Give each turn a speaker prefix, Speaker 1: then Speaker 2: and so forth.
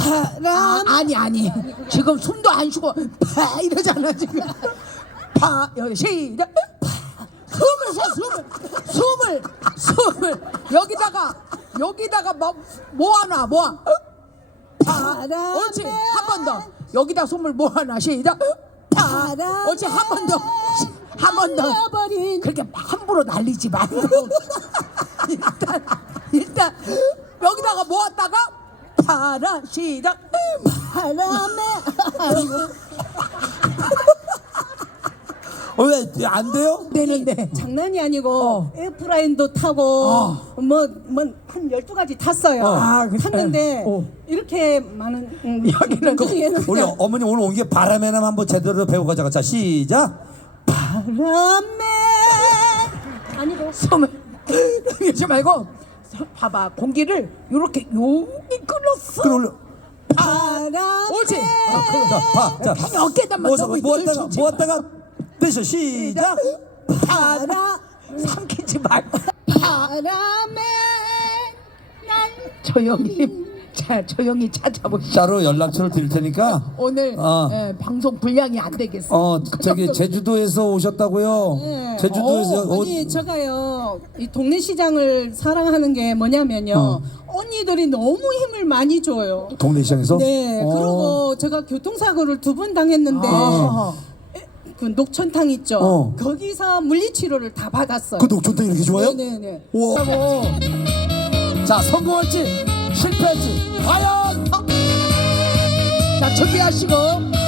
Speaker 1: 바람.
Speaker 2: 아니 지금 숨도 안 쉬고 파 이러잖아 지금. 파 여기 시작. 파. 숨을 여기다가 모아놔.
Speaker 1: 바람.
Speaker 2: 옳지. 한 번 더. 여기다 숨을 모아놔. 시작.
Speaker 1: 바람.
Speaker 2: 옳지. 한 번 더.
Speaker 1: 날려버린.
Speaker 2: 그렇게 함부로 날리지 말고 일단 여기다가 모았다가 파라 시작.
Speaker 1: 바람에.
Speaker 3: 왜 안 돼요?
Speaker 2: 되는데
Speaker 1: 장난이 아니고 에어프라인도 타고 뭐 한 12가지 탔어요.
Speaker 2: 아, 그래.
Speaker 1: 탔는데 이렇게 많은
Speaker 2: 여기는
Speaker 1: 여기에는
Speaker 3: 우리 어머니 오늘 온 게 바람에나 한번 제대로 배워가자고. 자, 시작.
Speaker 1: 바람에 아니고
Speaker 2: 숨을 이러지 말고 봐봐. 공기를 요렇게 여기 끌었어.
Speaker 3: 끌어올려.
Speaker 1: 바람에.
Speaker 2: 옳지.
Speaker 3: 자,
Speaker 2: 괜히 어깨에다만 너무
Speaker 3: 모았다가 됐어. 시작.
Speaker 1: 바람.
Speaker 2: 삼키지 말고
Speaker 1: 바람에 난
Speaker 2: 조용히 찾아보시죠.
Speaker 3: 따로 연락처를 드릴 테니까.
Speaker 2: 오늘 방송 분량이 안 되겠어.
Speaker 3: 저기 제주도에서 오셨다고요?
Speaker 1: 네.
Speaker 3: 제주도에서
Speaker 1: 아니 제가요 이 동네 시장을 사랑하는 게 뭐냐면요 언니들이 너무 힘을 많이 줘요.
Speaker 3: 동네 시장에서?
Speaker 1: 네. 그리고 제가 교통사고를 2번 당했는데 그 녹천탕 있죠. 거기서 물리치료를 다 받았어요.
Speaker 3: 그 녹촌탕 이렇게 좋아요?
Speaker 1: 네네네.
Speaker 3: 우와. 자, 성공할지 실패할지 과연.
Speaker 2: 자 준비하시고